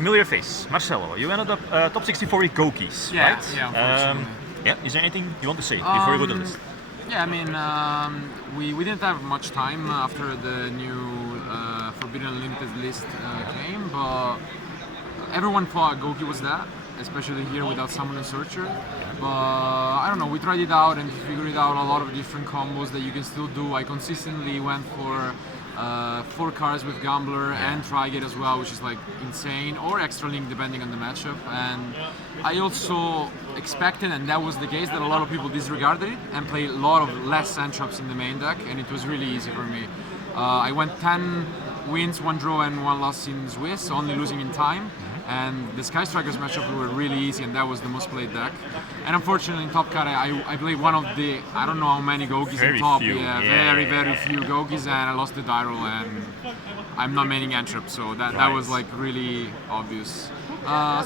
familiar face, Marcello. You ended up top 64 with Goukis, Yeah, right? yeah, unfortunately. Yeah. Is there anything you want to say before we go to the list? Yeah, I mean, we didn't have much time after the new Forbidden Unlimited list came, but everyone thought Gouki was that, especially here without Summon and Searcher. But I don't know, we tried it out and figured out a lot of different combos that you can still do. I consistently went for 4 cards with Gambler and Trigate as well, which is like insane, or Extra Link depending on the matchup. And I also expected, and that was the case, that a lot of people disregarded it and played a lot of less sand traps in the main deck, and it was really easy for me. I went 10 wins, 1 draw and 1 loss in Swiss, only losing in time. And the Sky Strikers matchup were really easy, and that was the most played deck. And unfortunately, in top cut, I played one of the, I don't know how many Goukis in top. Few. Very few Goukis, and I lost the Dyrol, and I'm not maining Anthrop, so that was like really obvious.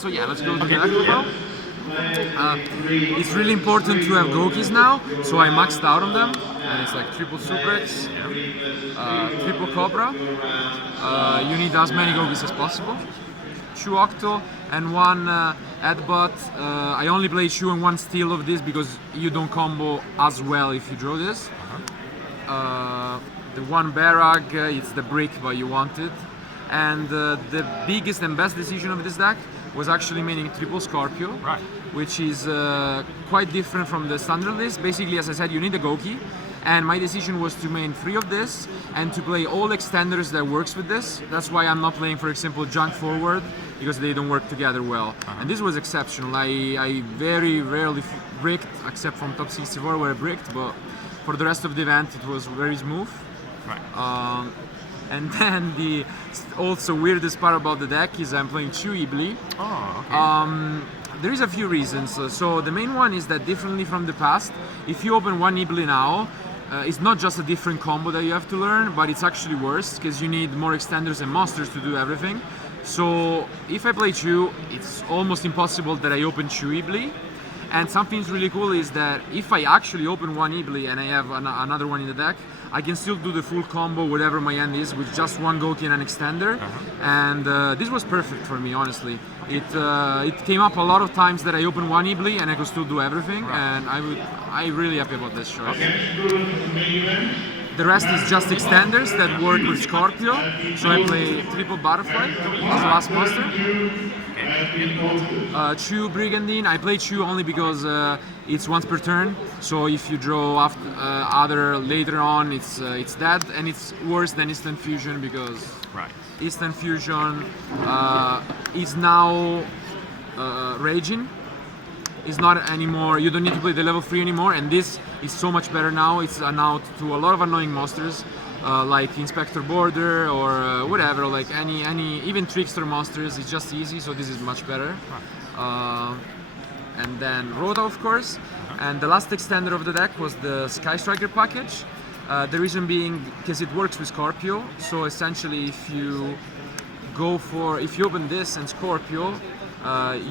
So yeah, let's go to the deck now. It's really important to have Goukis now, so I maxed out on them, and it's like triple Suprex, triple Cobra. You need as many Goukis as possible. 2 Octo and 1 Headbutt. I only play 2 and 1 Steal of this because you don't combo as well if you draw this. The 1 Barrag, it's the brick but you want it. And the biggest and best decision of this deck was actually maining triple Scorpio, which is quite different from the standard list. Basically, as I said, you need a Gouki. And my decision was to main 3 of this and to play all extenders that works with this. That's why I'm not playing, for example, Junk Forward, because they don't work together well. And this was exceptional. I very rarely bricked, except from top 64 where I bricked, but for the rest of the event it was very smooth. And then the also weirdest part about the deck is I'm playing 2 Iblee. There is a few reasons. So the main one is that differently from the past, if you open 1 Iblee now, it's not just a different combo that you have to learn, but it's actually worse because you need more extenders and monsters to do everything. So if I play 2, it's almost impossible that I open 2 Iblee. And something's really cool is that if I actually open 1 Iblee and I have another one in the deck, I can still do the full combo, whatever my end is, with just 1 Gouki and an extender. And this was perfect for me, honestly. It came up a lot of times that I opened 1 Iblee and I could still do everything, and I'm really happy about this choice. The rest is just extenders that work with Scorpio. So I play triple Butterfly as the last monster. 2 Brigandine. I play 2 only because it's once per turn. So if you draw after, other later on, it's dead, and it's worse than Instant Fusion because Instant Fusion is now raging. It's not anymore. You don't need to play the level 3 anymore, and this is so much better now. It's an out to a lot of annoying monsters. Like Inspector Border or whatever, like any even Trickster monsters. It's just easy, so this is much better. And then Rota, of course. And the last extender of the deck was the Sky Striker package. The reason being because it works with Scorpio. So essentially, if you open this and Scorpio,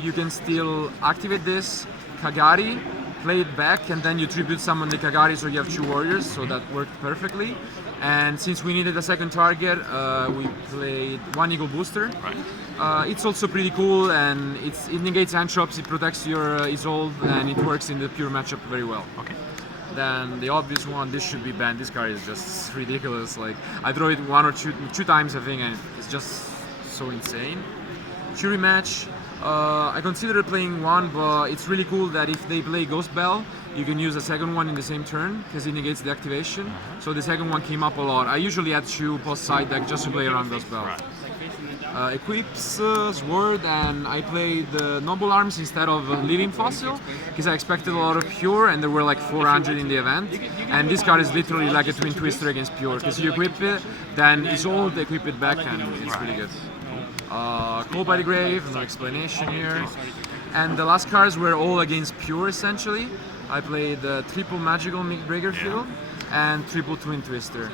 you can still activate this Kagari, play it back, and then you tribute summon the Kagari, so you have 2 warriors. So that worked perfectly. And since we needed a second target, we played 1 Eagle Booster. It's also pretty cool, and it negates Anthrops, it protects your Isolde, and it works in the pure matchup very well. Then the obvious one, this should be banned. This card is just ridiculous. Like I draw it 1 or 2 times, I think, and it's just so insane. Fury match. I considered playing 1, but it's really cool that if they play Ghost Bell, you can use a second one in the same turn because it negates the activation. So the second one came up a lot. I usually add 2 post side deck just to play around Ghost Bell. Equips Sword, and I played Noble Arms instead of Living Fossil because I expected a lot of Pure, and there were like 400 in the event. And this card is literally like a Twin Twister against Pure because you equip it, then Isolde, equip it back, and it's really good. Cold by the Grave, no explanation here. And the last cards were all against Pure essentially. I played triple Magical Breaker Field and triple Twin Twister.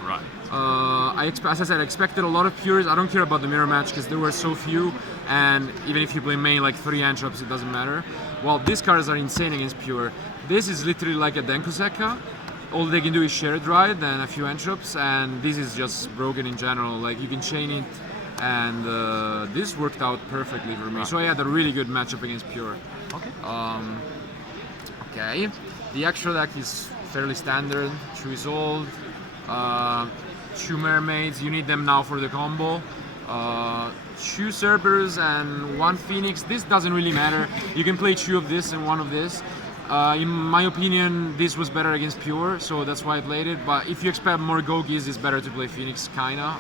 As I said, I expected a lot of Pures. I don't care about the mirror match because there were so few, and even if you play main like 3 Anthrops, it doesn't matter. Well, these cards are insane against Pure. This is literally like a Denkuseka. All they can do is Shared Ride and a few Anthrops, and this is just broken in general. Like you can chain it and this worked out perfectly for me. So I had a really good matchup against Pure. Okay. Okay, the extra deck is fairly standard. 2 Isolde, 2 Mermaids. You need them now for the combo. 2 Cerberus and 1 Phoenix. This doesn't really matter. You can play 2 of this and 1 of this. In my opinion, this was better against Pure, so that's why I played it. But if you expect more Goukis, it's better to play Phoenix, kinda.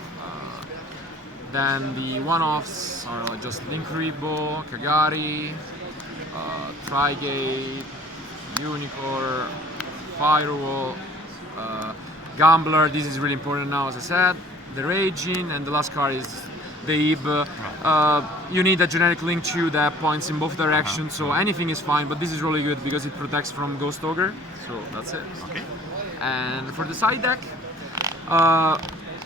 Then the one-offs are just Linkuriboh, Kagari, Trigate, Unicorn, Firewall, Gambler. This is really important now, as I said. The Raging, and the last card is the Ib. You need a generic Link 2 that points in both directions, so anything is fine, but this is really good because it protects from Ghost Ogre, so that's it. Okay. And for the side deck,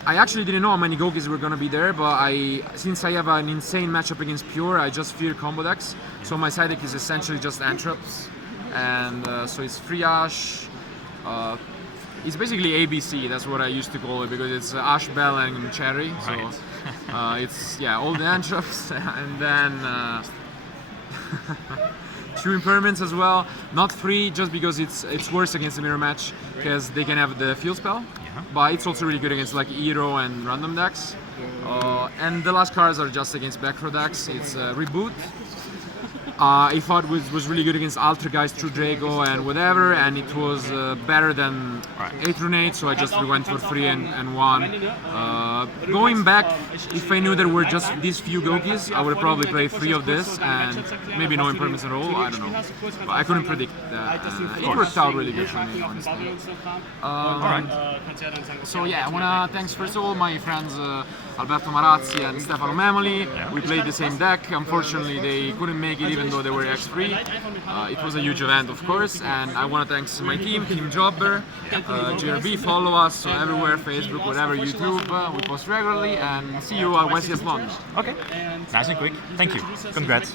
I actually didn't know how many Goukis were gonna be there, but since I have an insane matchup against Pure, I just fear combo decks. So my side deck is essentially just Antraps, and so it's free Ash. It's basically ABC. That's what I used to call it because it's Ash, Bell, and Cherry. Right. So it's all the Antraps, and then 2 Impermanents as well. Not 3, just because it's worse against the mirror match because they can have the field spell. But it's also really good against like Hero and random decks. And the last cards are just against back row decks. It's Reboot. I thought was really good against Altergeist, True Draco, and whatever, and it was better than 8 Runate, so I just went for 3 and 1. Going back, if I knew there were just these few Goukis, I would probably play 3 of this and maybe no Impermanence at all, I don't know. But I couldn't predict that. It worked out really good for me, honestly. Alright. So yeah, I wanna thanks first of all my friends Alberto Marazzi and Stefano Memoli. We played the same deck. Unfortunately, they couldn't make it even though they were X3. It was a huge event, of course, and I want to thank my team, Team Jobber, GRB. Follow us everywhere, Facebook, whatever, YouTube. We post regularly, and see you at YCS London. Okay. Nice and quick. Thank you. Congrats.